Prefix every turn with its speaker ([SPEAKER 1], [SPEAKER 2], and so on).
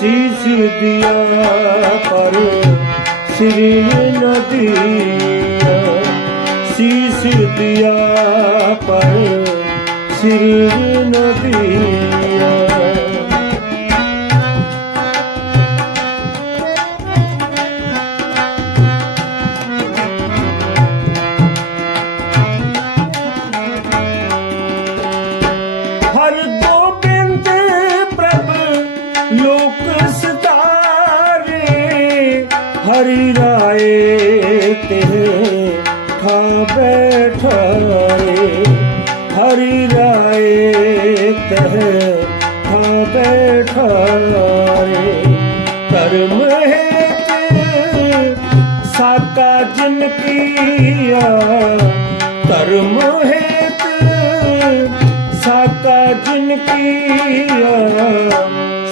[SPEAKER 1] ਸੀਸ ਦਿਆ ਪਰ ਸਿਰ ਨਦੀਆ। ਸੀਸ ਦਿਆ ਪਰ ਸ਼੍ਰੀ ਨਦੀਆ। ਹਰ ਗੋਬਿੰਦ ਹਰੀ ਰਾਏ ਤੇ ਖਾ ਬੈਠਾਰੇ ਹਰੀ ਰਾਏ ਤੇ ਖਾ ਬੈਠਾਰੇ ਕਰਮ ਹੈ ਸਾਕਾ ਜਨ ਕੀਆ। ਧਰਮ ਹੈ ਸਾਕਾ ਜਨ ਕੀਆ।